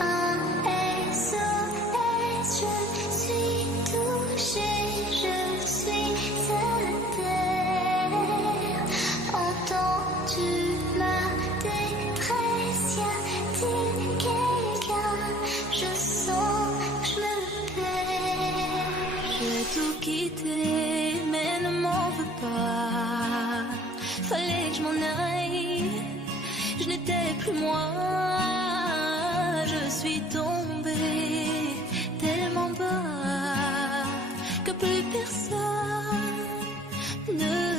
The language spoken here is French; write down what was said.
un SOS. Je suis touchée, je suis à terre. Entends-tu ma détresse? Y a-t-il quelqu'un? Je sens que je me perds. J'ai tout quitté, mais ne m'en veux pas. Fallait que je m'en aille, je n'étais plus moi. Je suis tombée tellement bas que plus personne ne